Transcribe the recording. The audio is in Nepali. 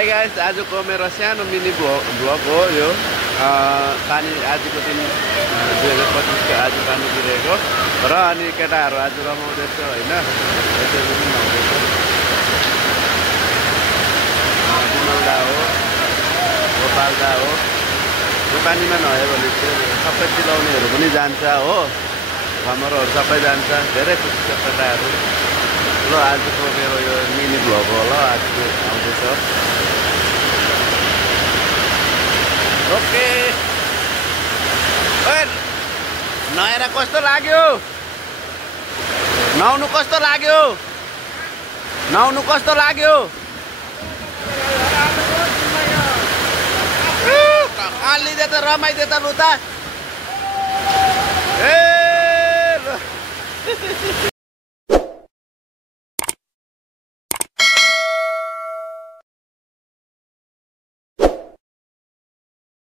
हाई गाइस, आजको मेरो सानो मिनी भ्लग हो यो। पानी आजको दिन 2025को आज पानी गिरेको र अनि केटाहरू आज रमाउँदैछ होइन। यसरी पनि नहुँदैछ। विमलदा हो, गोपालदा हो। यो पानीमा नआयो भने चाहिँ सबै चिलाउनेहरू पनि जान्छ हो, घमरहरू सबै जान्छ। धेरै खुसी छ केटाहरू। ल आजको मेरो यो मिनी भ्लग हो ल, आजको आउँदैछ। ओके नहेर कस्तो लाग्यो? नुहाउनु कस्तो लाग्यो? नुहाउनु कस्तो लाग्यो? अलिदे त रमाइदे त लु त। ए